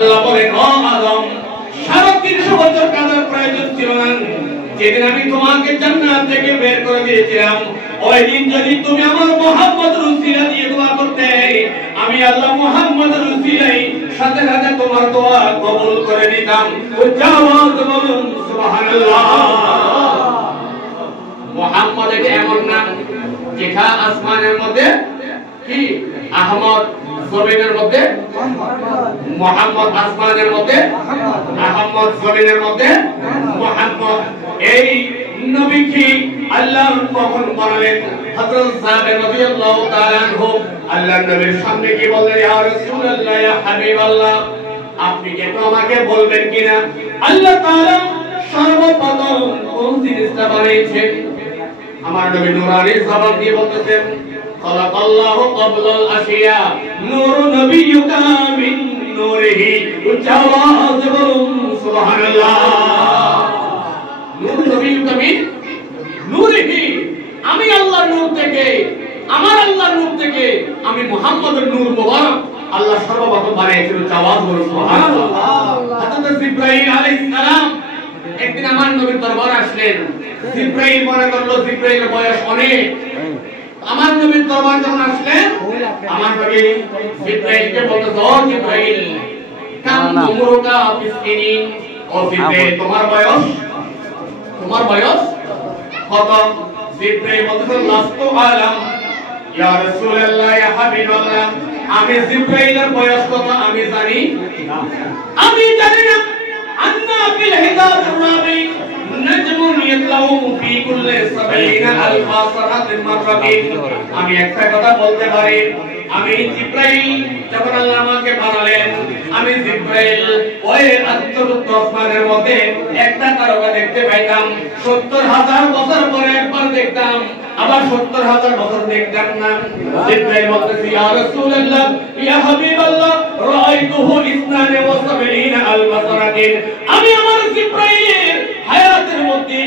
আল্লাহ বলেন, ও আদম, ৩৫০ বছর কাজের প্রয়োজন ছিল না। যেদিন আমি তোমাকে জান্নাত থেকে বের করে দিয়েছিলাম, ওই দিন যদি তুমি আমার মুহাম্মদের উসিলা দিয়ে দোয়া করতে, আমি আল্লাহ মুহাম্মদের উসিলাই সাথে সাথে তোমার দোয়া কবুল করে নিতাম। উচ্চাওয়াজ বলুন সুবহানাল্লাহ। মুহাম্মদ এটা এমন না যেটা আসমানের মধ্যে কি আহমদ, জমিনের মধ্যে মুহাম্মদ, আসমানের মধ্যে আহমদ, জমিনের মধ্যে মুহাম্মদ। এই নবী কি আল্লাহ কখন বললেন? হযরত সাহেব রাদিয়াল্লাহু তাআলা আনহু আল্লাহর নবীর সামনে কি বললেন, ইয়া রাসূলুল্লাহ, ইয়া হাবিবাল্লাহ, আপনি কি একটু আমাকে বলবেন কিনা আল্লাহ তাআলা সর্বপ্রথম কোন জিনিসটা বানিয়েছেন? আমার নবী নূরানি জবাব দিয়ে বলতেছেন, খালাকাল্লাহু ক্বাবলাল আশিয়া নূরু নবিয়্যিকা মিন নূরিহি। উচ্চাওয়াজ বলুন সুবহানাল্লাহ। নূরু নবিয়্যিকা মিন নূরিহি, আমি আল্লাহর নূর থেকে, আমার আল্লাহর নূর থেকে আমি মুহাম্মদের নূর মুবারক আল্লাহ সর্বপ্রথম বানিয়েছেন। উচ্চাওয়াজ বলুন সুবহানাল্লাহ। হযরত জিবরাইল আলাইহিস সালাম একদিন আমার নবীর দরবারে আসলেন। জিবরাইল মনে করলো জিবরাইলের বয়স অনেক। আমার নবীর দরবারে যখন আসলেন, আমার নবী জিবরাইলকে বলতো, ও জিবরাইল, কাম উমরুকা বিসিনিন, ও জিবরাইল তোমার বয়স কত? জিবরাইল বলতো, লাস্তু আলাম ইয়া রাসূলুল্লাহ, ইয়া হাবিবাল্লাহ, আমি জিবরাইলের বয়স কত আমি জানি না। আমি জানি না। আন্না ফিল হিদায়াতির রাবি নাজমুন ইয়াতলাউ ফি কুল্লি ৭০,০০০ সানাতিন মাররাবিন। আমি একটা কথা বলতে পারি, আমি জিবরাইল যখন আল্লাহ আমাকে বানালেন, আমি জিবরাইল ওই আন্তরিক আসমানের মধ্যে একটা তারকা দেখতে পাইতাম। ৭০,০০০ বছর পরে একবার দেখতাম, আবার ৭০,০০০ বছর দেখতাম না। জিবরাইল বলতেছে, ইয়া রাসূলুল্লাহ, ইয়া হাবিবাল্লাহ, রাআইতুহু ৭২,০০০ সানাতিন। আমি আমার জিবরাইলের হায়াতের মধ্যে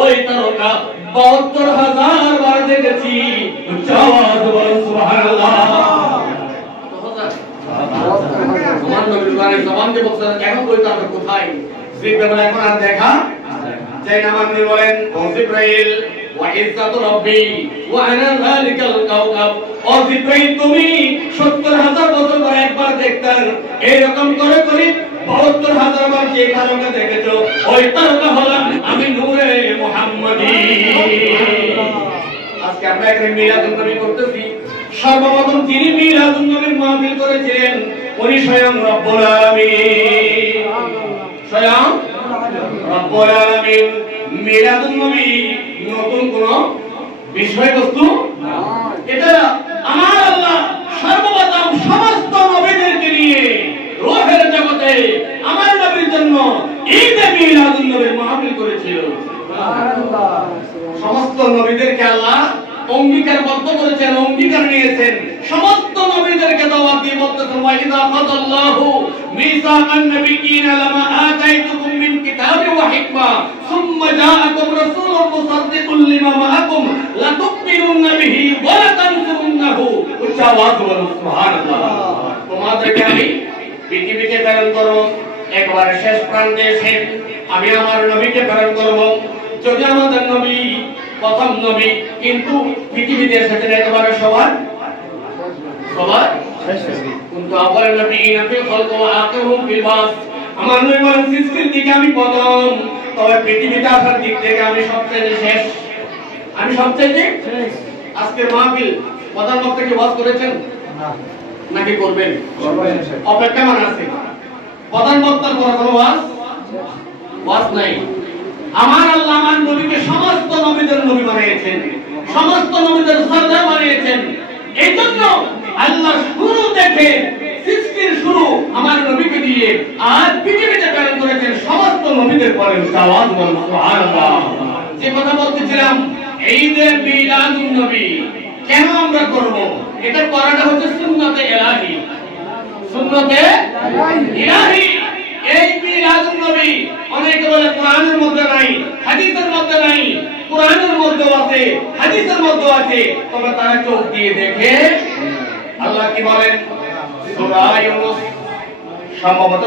ওই তারকা ৭২,০০০ বার দেখেছি। উচ্চাওয়াজ বলুন সুবহানাল্লাহ। আমার নবীর গানে জবান দিয়ে বলছেন, এখন কই তারকা কোথায়? জিবরাইল এখন আর দেখা যায় না। আমার নবী বলেন, ও জিবরাইল, ওয়া ইজ্জাতু রাব্বি ওয়া আনা যালিকাল কাওকাব, ও জিবরাইল তুমি ৭০,০০০ বছর পরে একবার দেখতেন, এরকম করে করে ৭২,০০০ বার যে তারকা দেখেছো, ওই তারকা হলাম আমি নূরে মুহাম্মদী। আজকে আমরা এখানে মিলাদুন নবী করতেছি। সর্বপ্রথম যিনি মিলাদুন নবীর মাহফিল করেছিলেন, উনি স্বয়ং রব্বুল আলামিন, স্বয়ং রব্বুল আলামিন। মিলাদুন নবী নতুন কোন বিষয়বস্তু না, এটা আমার আল্লাহ সর্বপ্রথম সমস্ত নবীদেরকে নিয়ে রূহের জগতে আমার নবীর জন্য ঈদে মিলাদুন নবীর মাহফিল করেছিল। সুবহানাল্লাহ। সমস্ত নবীদেরকে আল্লাহ অঙ্গীকারবদ্ধ করেছেন, অঙ্গীকার নিয়েছেন। সমস্ত নবীদেরকে দাওয়াত দিয়ে বলতেছেন, ওয়া ইযা খাযাল্লাহু মিসাকান নাবিয়্যিনা লামা আতাইতুকুম মিন কিতাবিন ওয়া হিকমা সুম্মা জাআকুম রাসূলুন মুসাদ্দিকুল লিমা মাআকুম লাতু'মিনুন্না বিহি ওয়া লাতানসুরুন্নাহু। উচ্চাওয়াজ বলুন সুবহানাল্লাহ। তোমাদেরকে আমি পৃথিবীতে প্রেরণ করব, একবারে শেষ প্রান্তে এসে আমি আমার নবীকে প্রেরণ করব। যদি আমাদের নবী প্রথম নবী, কিন্তু পৃথিবীতে এসেছেন একেবারে সবার শেষ নবী। কিন্তু আওয়াল নবীনা ফিল খালক ওয়া আখিরুহুম ফিল বাস। আমার নবী বলেন, সৃষ্টির দিকে আমি প্রথম, তবে পৃথিবীতে আসার দিক থেকে আমি সবচেয়ে শেষ। আমি সবচেয়ে শেষ। আজকে মাহফিল প্রধান বক্তা কি ওয়াজ করেছেন না নাকি করবেন? অপেক্ষা মান আছে। প্রধান বক্তার পর কোনো ওয়াজ নাই। আমার আল্লাহ আমার নবীকে সমস্ত নবীদের নবী বানিয়েছেন, সমস্ত নবীদের সরদার বানিয়েছেন। এইজন্য আল্লাহ শুরু থেকে সৃষ্টির শুরু আমার নবীকে দিয়ে আর পৃথিবীতে প্রেরণ করেছেন সমস্ত নবীদের পরে। আওয়াজ বলুন সুবহানাল্লাহ। যে কথা বলতেছিলাম, ঈদে মিলাদুন নবী কেন আমরা করব? এটা করাটা হচ্ছে সুন্নতে ইলাহি, সুন্নতে ইলাহি। এই মিলাদুন নবী অনেকে বলে কোরআনের মধ্যে নাই, হাদিসের মধ্যে নাই। কোরআনের মধ্যে আছে, হাদিসের মধ্যে আছে, তবে তারা চোখ দিয়ে দেখে। আল্লাহ কি বলেন? সূরা ইউনূস সম্ভবত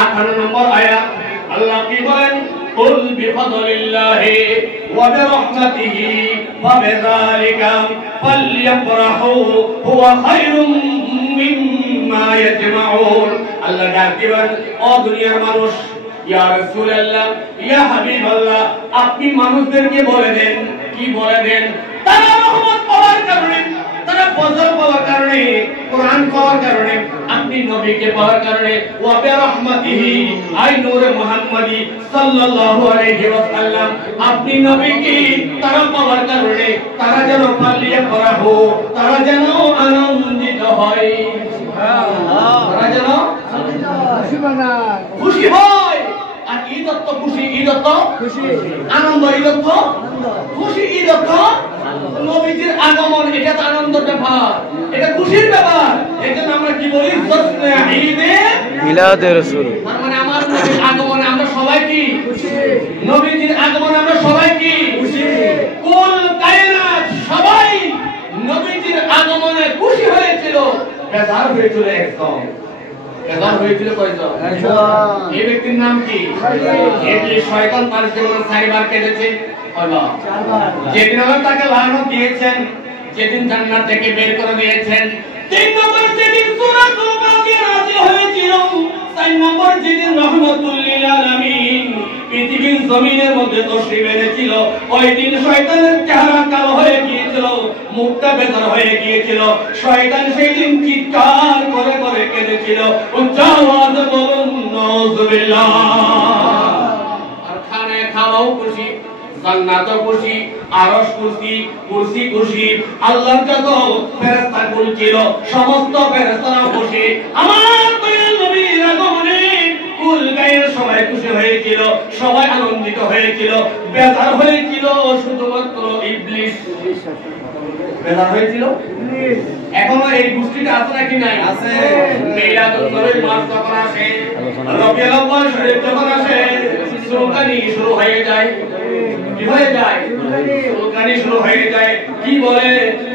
58 নম্বর আয়াত। আল্লাহ কি বলেন? কুল বিফদলিল্লাহি ওয়া বিরহমাতিহি ওয়া বিযালিকা ফালইফরাহু হুয়া খায়রুম মিম্মা ইয়াজমাউন। আল্লাহ ডাক দিবেন, ও দুনিয়ার মানুষ, ইয়া রাসূলুল্লাহ, ইয়া হাবিবাল্লাহ, আপনি মানুষদেরকে বলে দেন, কি বলে দেন? তারা রহমত পাওয়ার কারণে, তারা ফজল পাওয়ার কারণে, কোরআন পাওয়ার কারণে, আপনি নবীকে পাওয়ার কারণে, ওয়া বিরহমাতিহি, আই নূরে মুহাম্মাদি সাল্লাল্লাহু আলাইহি ওয়াসাল্লাম, আপনি নবীকে তারা পাওয়ার কারণে তারা যেন পালিয়ে পড়াবো, তারা যেন আনন্দিত হয়, তারা যেন খুশি হয়। আর ঈদ তো খুশি, ঈদ তো খুশি, আনন্দ, ঈদ তো খুশি, ঈদ তো নবীজির আগমন, এটা তো আনন্দের ব্যাপার, এটা খুশির ব্যাপার। এজন্য আমরা কি বলি? ঈদে মিলাদে রাসূল। তার মানে আমার নবীর আগমনে আমরা সবাই কি খুশি, নবীজির আগমনে আমরা সবাই কি খুশি। কুল কায়নাত সবাই নবীজির আগমনে খুশি হয়েছিল, বেজার হয়েছিল একদম। বেজার হয়েছিল কয়জন? এই ব্যক্তির নাম কি? ইবলিস, শয়তান তার জীবনে 4 বার কেঁদেছে। যেদিন আল্লাহ তাকে লানত দিয়েছেন, যেদিন জান্নাত থেকে বের করে দিয়েছেন, 3 নম্বর যেদিন সূরাতুল বাকিয়া নাযিল হয়েছিল, 4 নম্বর যেদিন রাহমাতুল লিল আলামিন পৃথিবীর জমিনের মধ্যে তশরিফ এনেছিল, ওই দিন শয়তানের চেহারা কালো হয়ে গিয়েছিল, মুখটা বেজার হয়ে গিয়েছিল। শয়তান সেই দিন চিৎকার করে করে কেঁদেছিল, উচ্চ আওয়াজে বলুন নাউযুবিল্লাহ। আর খানে খাওয়াও খুশি, জান্নাত খুশি, আরশ খুশি, কুরসি খুশি, আল্লাহর যত ফেরেশতা ছিল সমস্ত ফেরেশতারা খুশি। আমার দয়াল নবীর আগমনে কুল গায়ের সবাই খুশি হয়েছিল, সবাই আনন্দিত হয়েছিল। বেজার হয়েছিল শুধুমাত্র ইবলিস। বেজার হয়েছিল ইবলিস। এখনো এই গোষ্ঠীটা আছে নাকি নাই? আছে। মিলাদুন নবীর মাস যখন আসে, রবিউল আউয়াল শরীফ যখন আসে, সুলকানি শুরু হয়ে যায়। কি হয়ে যায়? সুলকানি শুরু হয়ে যায়। কি বলে?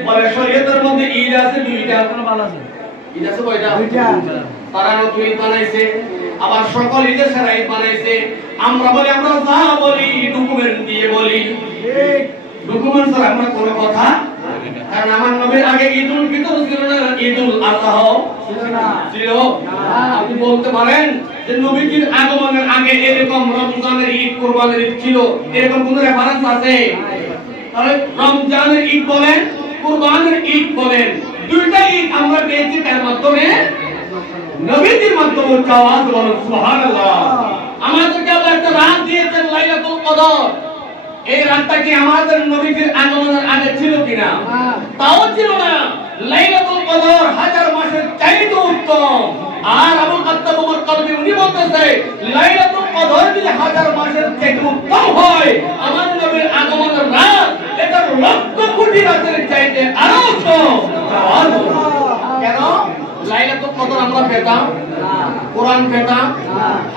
বলে শরীয়তের মধ্যে ঈদ আছে 2টা। কোন ভালো আছে? ঈদ আছে কয়টা? 2টা। তারা নতুন ঈদ বানাইছে, আবার সকল ঈদের সারা ঈদ বানাইছে। আমরা বলি, আমরা যা বলি ডকুমেন্ট দিয়ে বলি, ঠিক? ডকুমেন্ট ছাড়া আমরা কোনো কথা, কারণ আমার নবীর আগে ঈদুল ফিতর ছিল না, ঈদুল আযহা ছিল না, ছিল না। আপনি বলতে পারেন যে নবীজির আগমনের আগে এরকম রমজানের ঈদ, কুরবানির ঈদ ছিল, এরকম কোন রেফারেন্স আছে? তাহলে রমজানের ঈদ বলেন, কুরবানির ঈদ বলেন, 2টা ঈদ আমরা পেয়েছি তার মাধ্যমে, নবীজির মাধ্যমে। আওয়াজ বলুন সুবহানাল্লাহ। আমাদেরকে আল্লাহ একটা রাত দিয়েছেন, লাইলাতুল কদর। এই রাতটা কি আমাদের নবীজির আগমনের আগে ছিল কিনা? তাও ছিল না। লাইলাতুল কদর 1000 মাসের চাইতে উত্তম। আর আবুল খাত্তাব ওমর কলবি উনি বলতেছে, লাইলাতুল কদর যদি 1000 মাসের চাইতে উত্তম হয়, আমার নবীর আগমনের রাত এটা লক্ষ কোটি রাতের চাইতে আরো উত্তম। কেন? লাইলাতুল কদর আমরা পেতাম, কোরআন পেতাম,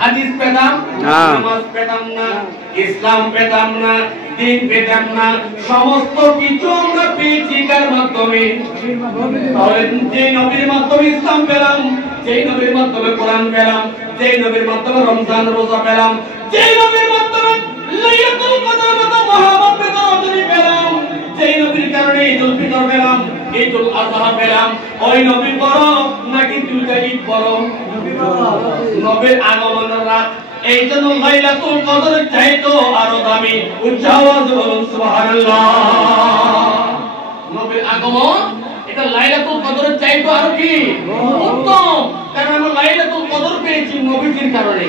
হাদিস পেতাম, নামাজ পেতাম না, ইসলাম পেতাম না, দিন পেতাম না, সমস্ত কিছু আমরা পেয়েছি কার মাধ্যমে? তাহলে যে নবীর মাধ্যমে ইসলাম পেলাম, যেই নবীর মাধ্যমে কোরআন পেলাম, যেই নবীর মাধ্যমে রমজান রোজা পেলাম, যেই নবীর মাধ্যমে লাইলাতুল কদর মতো মহামত পেলাম, যেই নবীর কারণে ঈদুল ফিতর পেলাম, ঈদুল আযহা পেলাম, ওই নবী বড় নাকি 2টা ঈদ বড়? নবীর আগমনের রাত। এই জন্য লাইলাতুল কদরের চাইতো আরো দামি। উচ্চ আওয়াজে বলুন সুবহানাল্লাহ। নবীর আগমন এটা লাইলাতুল কদরের চাইতো আরো কি উত্তম, কারণ আমরা লাইলাতুল কদর পেয়েছি নবীজির কারণে,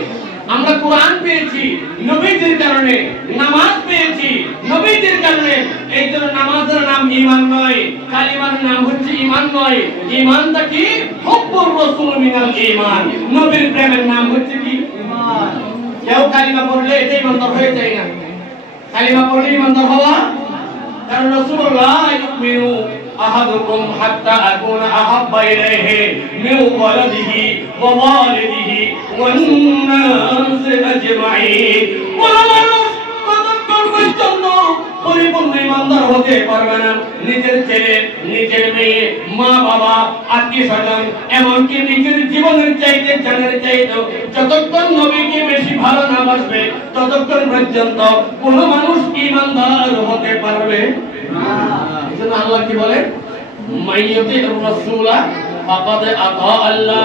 আমরা কোরআন পেয়েছি নবীজির কারণে, নামাজ পেয়েছি নবীজির কারণে। এই জন্য নামাজের নাম ঈমান নয়, কালিমার নাম হচ্ছে ঈমান নয়। ঈমানটা কি? হুব্বুর রাসূল মিনাল ঈমান। নবীর প্রেমের নাম হচ্ছে কি? ঈমান। কেউ কালিমা পড়লে এটা ঈমানদার হয়ে যায় না। কালিমা পড়লে ঈমানদার হওয়া, কারণ রাসূলুল্লাহ ইউমিনু আহাদুকুম হাত্তা আকুনা আহাব্বা ইলাইহি মিন ওয়ালাদিহি ওয়া ওয়ালিদিহি ওয়ান নাস আজমাইন। ওয়া মানুষ ততক্ষণ পর্যন্ত পরিপূর্ণ ইমানদার হতে পারবে না। নিজের ছেলে, নিজের মেয়ে, মা বাবা, আত্মীয় স্বজন, এমনকি নিজের জীবনের চাইতে জানের চাইতে যতক্ষণ নবীকে বেশি ভালো না বাসবে ততক্ষণ পর্যন্ত কোন মানুষ ইমানদার হতে পারবে না। এজন্য আল্লাহ কি বলে, মাইয়ুতির রাসূলা ফাকাদ আতা আল্লাহ।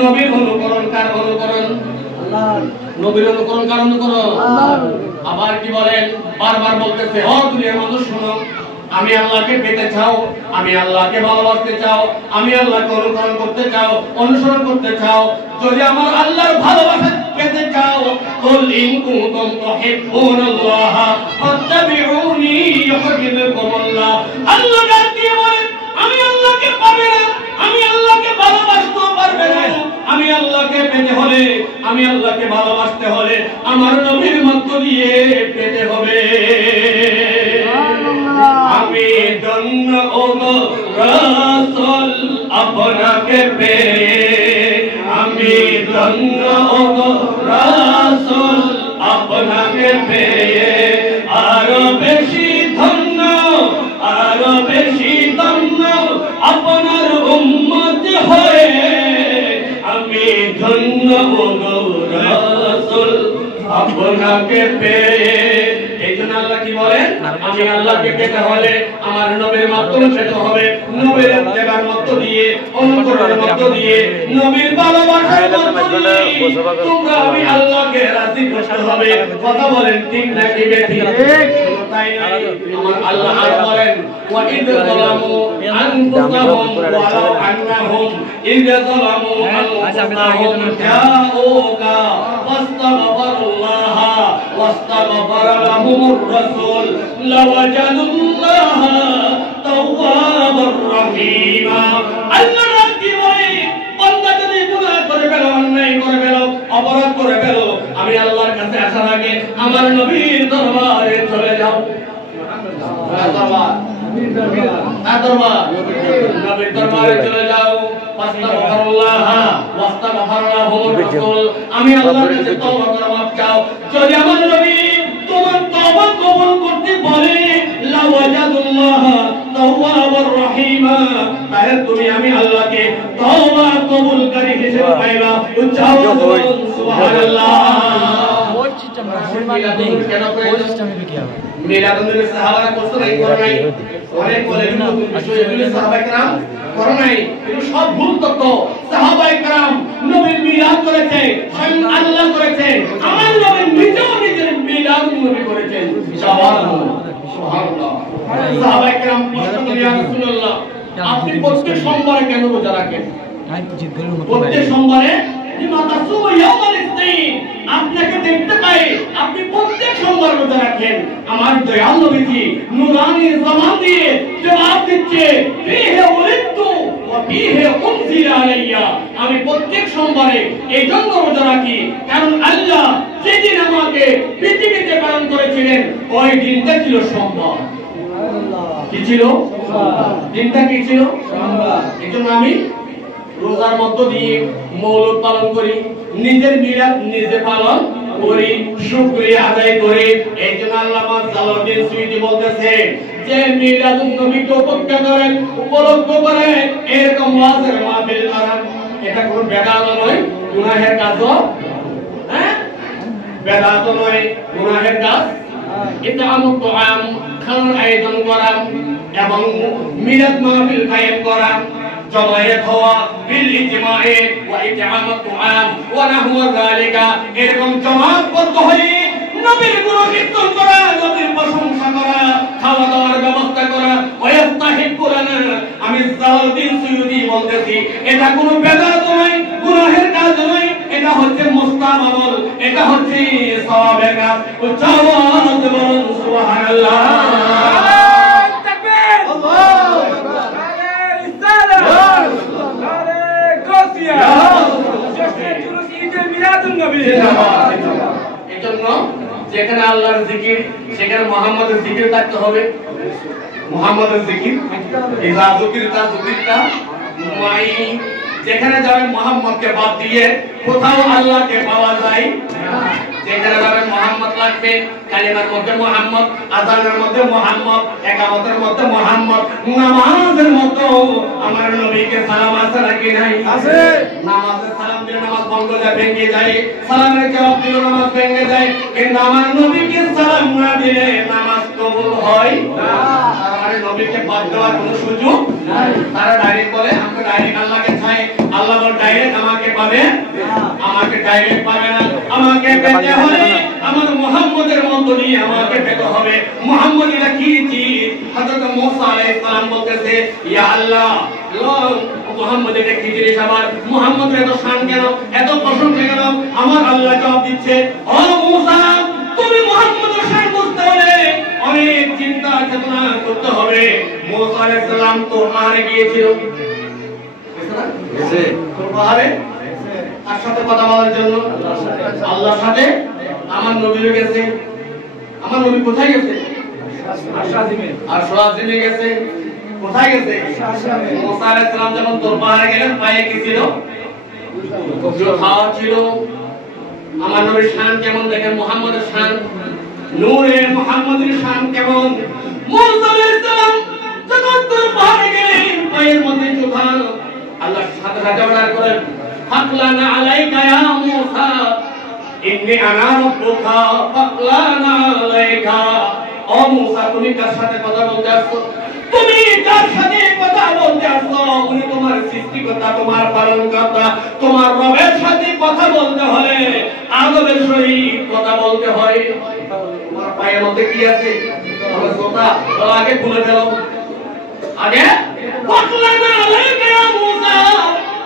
নবীর অনুকরণ কার অনুকরণ? আল্লাহ। নবীর অনুকরণ কার অনুকরণ? আল্লাহ। আবার কি বলেন, বারবার বলতেছে, ও দুনিয়ার মানুষ শোনো, আমি আল্লাহকে পেতে চাও, আমি আল্লাহকে ভালোবাসতে চাও, আমি আল্লাহকে অনুকরণ করতে চাও, অনুসরণ করতে চাও, যদি আমার আল্লাহর ভালোবাসা পেতে চাও, কুল ইন কুনতুম তুহিব্বুনাল্লাহ ফাত্তাবিউনি ইউহিব্বুকুমুল্লাহ। আল্লাহ ডাক দিয়ে বলেন, আমি আল্লাহকে পাবে না, আমি আল্লাহকে ভালোবাসতে পারবে না। আমি আল্লাহকে পেতে হলে, আমি আল্লাহকে ভালোবাসতে হলে আমার নবীর মধ্য দিয়ে পেতে হবে। আমি ধন্য ওগো রাসূল আপনাকে পেয়ে, আমি ধন্য ওগো রাসূল আপনাকে পেয়ে, আরো বেশি ধন্য, আরো বেশি ধন্য আপনার উম্মত হয়ে। আমি ধন্য ওগো রাসূল আপনাকে পেয়ে। এই জন্য আল্লাহ কি বলেন, আমি আল্লাহকে পেতে হলে আমার নবীর মাধ্যমে পেতে হবে, নবীর ইত্তেবার মধ্য দিয়ে, অনুকরণের মধ্য দিয়ে, নবীর ভালোবাসার মধ্য দিয়ে তোমরা আমি আল্লাহকে রাজি করতে হবে। কথা বলেন ঠিক নাকি বেঠিক? তাই আমার আল্লাহ আর বলেন, ওয়া ইদ যালামু আনফুসাহুম ওয়া লাউ আন্নাহুম ইদ যালামু আনফুসাহুম জাউকা ওয়াস্তাগফিরুল্লাহ ওয়াস্তাগফারা লাহুমুর রাসূল লাওয়াজাদুল্লাহ তাওয়াবার রহিমা। আল্লাহ রাজি বলে, বান্দা যদি গুনাহ করে ফেলো, অন্যায় করে ফেলো, অপরাধ করে ফেলো, আমি আল্লাহর কাছে আসার আগে আমার নবীর দরবারে চলে যাও। নবীর দরবারে চলে যাও। আমি আল্লাহর কাছে তওবা করে মাফ চাও। যদি আমার নবী তোমার তওবা কবুল করতে বলে, লাওয়াজাদুল্লাহ তাওয়াবার রহিমা, তাহলে তুমি আমি আল্লাহকে তওবা কবুলকারী হিসেবে পাইবা। উচ্চারণ সুবহানাল্লাহ। মিলাদুন্নবী সাহাবারা করতে নাই, করে নাই, অনেক বলে এগুলো সাহাবায়ে কেরাম করে নাই, এগুলো সব ভুল তত্ত্ব। সাহাবায়ে কেরাম নবীর মিলাদ করেছে, স্বয়ং আল্লাহ করেছে, আমার নবী নিজেও নিজের মিলাদুন্নবী করেছেন। সুবহানাল্লাহ। সাহাবায়ে কেরাম প্রশ্ন করলেন, ইয়া রাসূলুল্লাহ, আপনি প্রত্যেক সোমবারে কেন রোজা রাখেন? প্রত্যেক সোমবারে আপনাকে দেখতে পাই আপনি প্রত্যেক সোমবার রোজা রাখেন। আমার দয়াল নবীজি নূরানি জবান দিয়ে জবাব দিচ্ছে, ফিহে উলিদতু ওয়া ফিহে উনজিলা আলাইয়া। আমি প্রত্যেক সোমবারে এই জন্য রোজা রাখি কারণ আল্লাহ যেদিন আমাকে পৃথিবীতে প্রেরণ করেছিলেন ওই দিনটা ছিল সোমবার। কি ছিল? দিনটা কি ছিল? সোমবার। এজন্য আমি রোজার মধ্য দিয়ে মৌলুদ পালন করি, নিজের মিলাদ নিজে পালন করি, শুকরিয়া আদায় করি। এই জন্য আল্লামা জালালউদ্দিন সুয়ুতী বলতেছে যে মিলাদুন নবীকে উপেক্ষা করেন, উপলক্ষ করে এরকম ওয়াজের মাহফিল করেন, এটা কোনো বেদাত নয়, গুনাহের কাজও, হ্যাঁ বেদাত নয়, গুনাহের কাজ। ইতআমুত তুআম, খানার আয়োজন করা এবং মিলাদ মাহফিল কায়েম করা, জমায়েত হওয়া, বিল ইজমায়ে ওয়া ইতআমুত তুআম ওয়া নাহু যালিকা, এরকম জমাতবদ্ধ হয়ে নবীর গুণকীর্তন করা, নবীর প্রশংসা করা, খাওয়া দাওয়ার ব্যবস্থা করা, ওয়াস্তাহিকুলানা। আমি জালালউদ্দিন সুয়ুতী বলতেছি এটা কোনো বেদাত নয়, গুনাহের কাজ নয়, এটা হচ্ছে মুস্তাহাব আমল, এটা হচ্ছে সওয়াবের কাজ। উচ্চারণ বলুন সুবহানাল্লাহ। এজন্য যেখানে আল্লাহর জিকির সেখানে মুহাম্মাদের জিকির থাকতে হবে। মুহাম্মাদের জিকির, ইজা যুকিরতা যুকিরতা মাই, যেখানে যাবে মুহাম্মদকে বাদ দিয়ে কোথাও আল্লাহকে পাওয়া যায় না। যেখানে যাবেন মুহাম্মদ লাগবে, কালিমার মধ্যে মুহাম্মদ, আযানের মধ্যে মুহাম্মদ, ইকামতের মধ্যে মুহাম্মদ, নামাজের মধ্যে আমার নবীকে সালাম আছে নাকি নাই? আছে। নামাজে সালাম দিলে নামাজ ভঙ্গ যায়, ভেঙে যায়, সালামের জবাব দিলে নামাজ ভেঙে যায়, কিন্তু আমার নবীকে সালাম না দিলে নামাজ কবুল হয় না। আমার নবীকে বাদ দেওয়ার কোনো সুযোগ নাই। তারা ডাইরেক্ট বলে আমরা ডাইরেক্ট আল্লাহকে চাই, আল্লাহ বলে ডাইরেক্ট আমাকে পাবে, আমাকে ডাইরেক্ট পাবে না, আমাকে পেতে হলে আমার মুহাম্মদের মধ্য দিয়ে আমাকে পেতে হবে। মুহাম্মদ এটা কি জিনিস? হযরত মুসা আলাইহিস সালাম বলতেছে ইয়া আল্লাহ, মুহাম্মদ এটা কি জিনিস? আমার মুহাম্মদের এত শান কেন, এত প্রশংসা কেন? আমার আল্লাহ জবাব দিচ্ছে, ও মুসা, তুমি মুহাম্মদের শান বুঝতে হলে অনেক চিন্তা চেতনা করতে হবে। মুসা আলাইহিস সালাম তো পাহাড়ে গিয়েছিল, গেছে তো পাহাড়ে তার সাথে কথা বলার জন্য, আল্লাহর সাথে। আমার নবী গেছে, আমার নবী কোথায় গেছে? আরশে গেছে। কোথায় গেছে? মুসা আলাইহিস সালাম যখন তোর পাহাড়ে গেলেন, পায়ে কি ছিল? জোতা ছিল। আমার নবীর শান কেমন দেখেন, মুহাম্মদের শান, নূরে মুহাম্মদের শান কেমন। মুসা আলাইহিস সালাম যখন তোর পাহাড়ে গেলেন, পায়ের মধ্যে জোতা, আল্লাহ সাথে সাথে অর্ডার করেন, ফাকলানা আলাইকা ইয়া মুসা ইন্নী আনা রাব্বুকা ফাকলানা আলাইকা। ও মুসা, তুমি কার সাথে কথা বলতে আসছো? তুমি কার সাথে কথা বলতে আসছো? উনি তোমার সৃষ্টিকর্তা, তোমার পালনকর্তা, তোমার রবের সাথে কথা বলতে হলে আদবের সহিত কথা বলতে হয়। তোমার পায়ের মধ্যে কি আছে? তোমার জোতা, আগে খুলে ফেলো, আগে ফাকলানা আলাইকা ইয়া মুসা,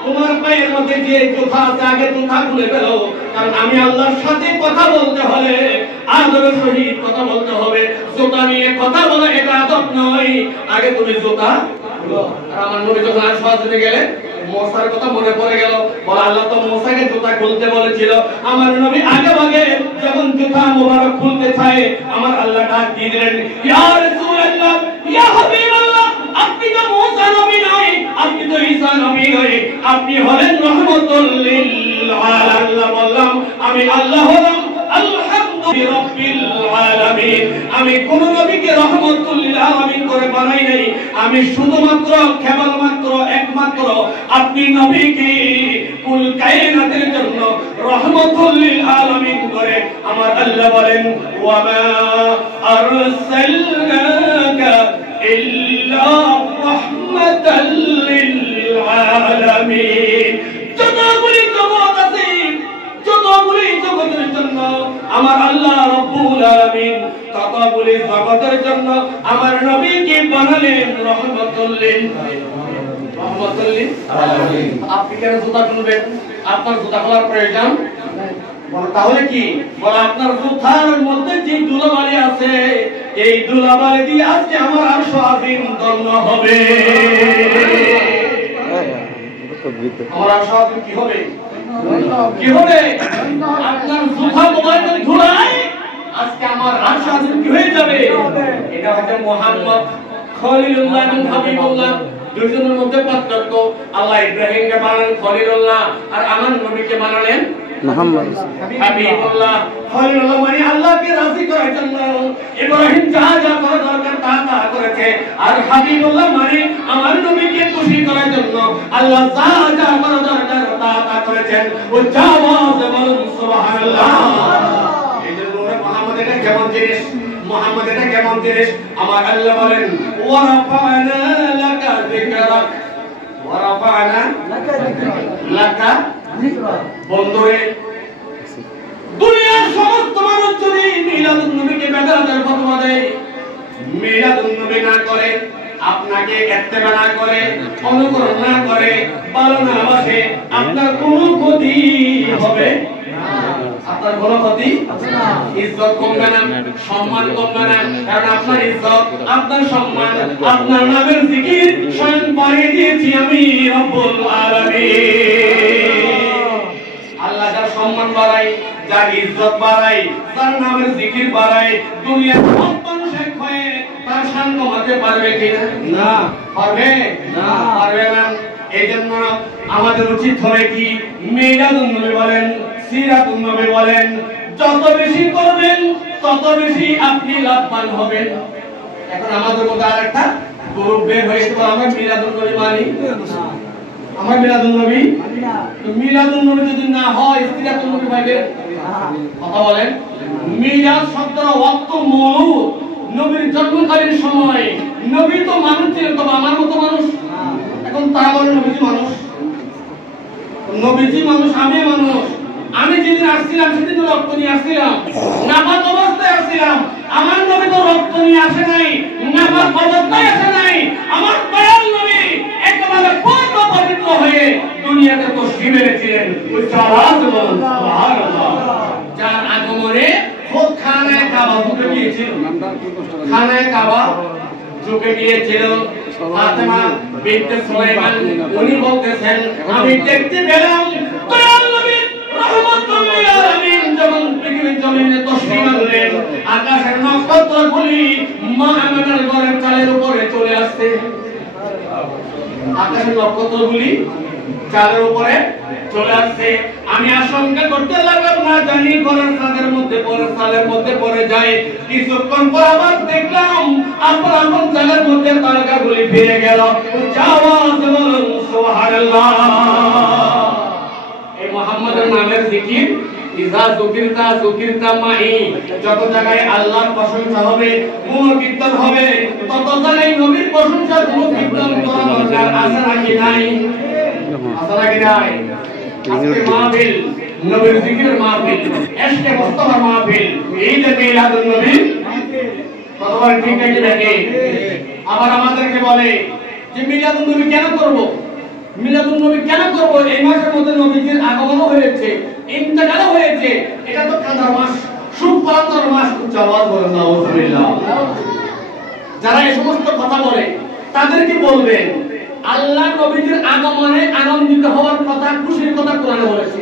তোমার পায়ের মধ্যে যে জোতা আছে আগে জোতা খুলে ফেলো। কারণ আমি আল্লাহর সাথে কথা বলতে হলে আদবের সহিত কথা বলতে হবে। জোতা নিয়ে কথা বলা এটা আদব নয়, আগে তুমি জোতা খুলো। আর আমার নবী যখন আরশে গেলে মুসার কথা মনে পড়ে গেল, বলে আল্লাহ তো মুসাকে জোতা খুলতে বলেছিল। আমার নবী আগে ভাগে যখন জোতা মোবারক খুলতে চায়, আমার আল্লাহ ডাক দিয়ে দিলেন, ইয়া রাসূলুল্লাহ, ইয়া হাবিবাল্লাহ, আপনি তো মুসা নবী নয়, আপনি তো ঈসা নবী নয়, আপনি হলেন রহমাতুল লিল আলামিন। বললাম আমি আল্লাহ হলাম আলহামদুলিল্লাহি রাব্বিল আলামিন। আমি কোন নবীকে রহমাতুল লিল আলামিন করে বানাই নাই, আমি শুধুমাত্র কেবলমাত্র একমাত্র আপনি নবীকে কুল কায়নাতের জন্য রহমাতুল লিল আলামিন করে আমার আল্লাহ বলেন, ওয়া মা আরসালনাকা ইল্লা রাহমাতাল লিল আলামিন। যতগুলি জগৎ আছে, যতগুলি জগতের জন্য আমার আল্লাহ রব্বুল আলামিন ততগুলি জগতের জন্য আমার নবীকে বানালেন রহমাতুল লিল আলামিন। আপনি কেন জুতা খুলবেন? আপনার জুতা খোলার প্রয়োজন বলো, তাহলে কি বলে আপনার জুতার মধ্যে যে ধুলাবালি আছে, এই ধুলাবালি দিয়ে আজকে আমার আরশ আযীম ধন্য হবে। আমার আরশ আযীম কি হবে? কি হবে? আপনার জুতা মোবাইলের ধুলায় আজকে আমার আরশ আযীম কি হয়ে যাবে? এটা হচ্ছে মুহাম্মদ খলিলুল্লাহ এবং হাবিবুল্লাহ, দুইজনের মধ্যে পার্থক্য। আল্লাহ ইব্রাহিমকে বানালেন খলিলুল্লাহ, আর আমার নবীকে বানালেন মুহাম্মদ হাবিবুল্লাহ। খলিলুল্লাহ মানে আল্লাহকে রাজি করার জন্য ইব্রাহিম যা যা করা দরকার তা তা করেছে, আর হাবিবুল্লাহ মানে আমার নবীকে খুশি করার জন্য আল্লাহ যা যা করা দরকার তা তা করেছেন। ও জাওয়াজ বলুন সুবহানাল্লাহ। এই যে মুহাম্মদ এটা কেমন জিনিস? মুহাম্মদ এটা কেমন জিনিস? আমার আল্লাহ বলেন, ওয়া রাফা'না লাকা যিকরাক, ওয়া রাফা'না লাকা যিকরাক। বন্ধুরে, দুনিয়ার সমস্ত মানুষ যদি মিলাদুন নবীকে বেদাতের ফতোয়া দেয়, মিলাদুন নবী না করে, আপনাকে ইত্তেবা না করে, অনুকরণ না করে, ভালো না বাসে, আপনার কোনো ক্ষতি হবে না। আপনার কোনো ক্ষতি হবে না। ইজ্জত কমবে না, সম্মান কমবে না, কারণ আপনার ইজ্জত, আপনার সম্মান, আপনার নামের জিকির স্বয়ং বাড়িয়ে দিয়েছি আমি রব্বুল আলামিন। আল্লাহ যার সম্মান বাড়াই, যার ইজ্জত বাড়াই, তার নামের জিকির বাড়াই, দুনিয়ার সব মানুষ এক হয়ে তার শান কমাতে পারবে কিনা? না, পারবে না, পারবে না। এইজন্য আমাদের উচিত হবে কি? মিলাদুন নবী বলেন, সিরাতুন নবী বলেন, যত যত বেশি করবেন তত বেশি আপনি লাভবান হবেন। এখন আমাদের মধ্যে আরেকটা গ্রুপ বের হয়েছে, আমরা মিলাদুন নবী মানি, আমার মিলাদুন নবী, তো মিলাদুন নবী যদি না হয় ইস্তিরাতুন নবী পাইবে। কথা বলেন, মিলাদ শব্দের অর্থ মৌলুদ, নবীর জন্মকালীন সময়। নবী তো মানুষ ছিলেন, তবে আমার মতো মানুষ। এখন তারা বলে নবীজি মানুষ, নবীজি মানুষ, আমি মানুষ। আমি যেদিন আসছিলাম সেদিন রক্ত নিয়ে আসছিলাম, নাপাক অবস্থায় আসছিলাম। আমার নবী তো রক্ত নিয়ে আসে নাই, নাপাক অবস্থায় আসে নাই। আমার দয়াল নবী একেবারে পবিত্র হয়ে দুনিয়াতে তশরীফ এনেছিলেন। সুবহানাল্লাহ। যার আগমনে খোদ খানায়ে কাবা ঢুকে গিয়েছিল, খানায়ে কাবা ঢুকে গিয়েছিল। ফাতেমা বিনতে সুলাইমান উনি বলতেছেন, আমি দেখতে পেলাম দয়াল নবী রহমাতুল লিল আলামিন যখন পৃথিবীর জমিনে তশরীফ আনলেন, আকাশের নক্ষত্রগুলি মা আমিনার ঘরের চালের উপরে চলে আসছে। আকাশের নক্ষত্রগুলি চালের উপরে চলে আসছে। আমি আশঙ্কা করতে লাগলাম, না জানি ঘরের চালের মধ্যে পড়ে, চালের মধ্যে পড়ে যায়। কিছুক্ষণ পর আবার দেখলাম আপন চালের মধ্যে তারকাগুলি ফিরে গেল। আওয়াজ বলুন সুবহানাল্লাহ। এই মুহাম্মাদের নামের জিকির, ইজা যুকিরতা মাই, যত জায়গায় আল্লাহর প্রশংসা হবে, গুণ কীর্তন হবে, তত জায়গায় নবীর প্রশংসা গুণ কীর্তন করা দরকার। আছে নাকি নাই? আছে নাকি নাই? আজকে মাহফিল নবীর জিকিরের মাহফিল, এশকে মুস্তাফা মাহফিল, এই যে মিলাদুন নবী কতবার ঠিক নাকি নাকি? আবার আমাদেরকে বলে যে মিলাদুন নবী কেন করব? মিলাদুন নবী কেন করব? এই মাসের মধ্যে নবীজির আগমন হয়েছে, ইন্তেকাল হয়েছে, এটা তো কাদার মাস, সুখ পালনের মাস। আওয়াজ বলেন নাউজুবিল্লাহ। যারা এই সমস্ত কথা বলে তাদেরকে বলবেন, আল্লাহ নবীজির আগমনে আনন্দিত হওয়ার কথা, খুশির কথা কোরআনে বলেছে।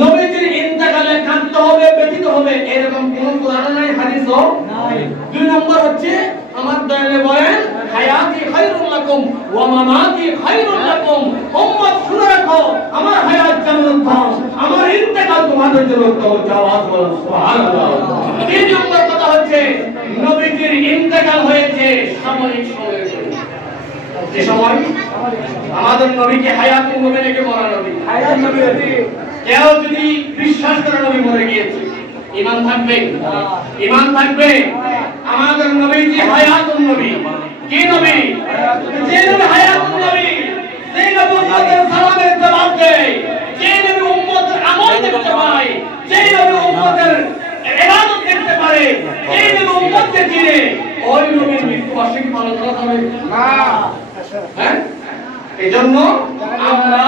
নবীজির ইন্তেকালে কাঁদতে হবে, ব্যথিত হবে, এরকম কোন কোরআনে নাই, হাদিসও নাই। দুই নম্বর হচ্ছে আমার দয়ালে বলেন, হায়াতি খায়রুল লাকুম ওয়া মামাতি খায়রুল লাকুম। উম্মত শুনে রাখো, আমার হায়াত যেমন উত্তম, আমার ইন্তেকাল তোমাদের জন্য উত্তম। আওয়াজ বলুন সুবহানাল্লাহ। তিন নম্বর কথা হচ্ছে নবীজির ইন্তেকাল হয়েছে সাময়িক সময়ের জন্য। যে সময় আমাদের নবীকে হায়াতুন নবী নাকি মরা নবী? হায়াতুন নবী। কেউ যদি বিশ্বাস করে নবী মরে গিয়েছে, ঈমান থাকবে? ঈমান থাকবে। আমাদের নবীজি হায়াতুন নবী। কি নবী? যে নবী হায়াতুন নবী, যে নবী উম্মতের সালামের জবাব দেয়, যে নবী উম্মতের আমল দেখতে পায়, যে নবী উম্মতের ইবাদত করতে পারে, যে নবী উম্মতকে চিনে, ওই নবীর মৃত্যুবার্ষিকী পালন করা যাবে না। হ্যাঁ, এজন্য আমরা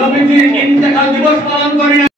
নবীজির ইন্তেকাল দিবস পালন করি।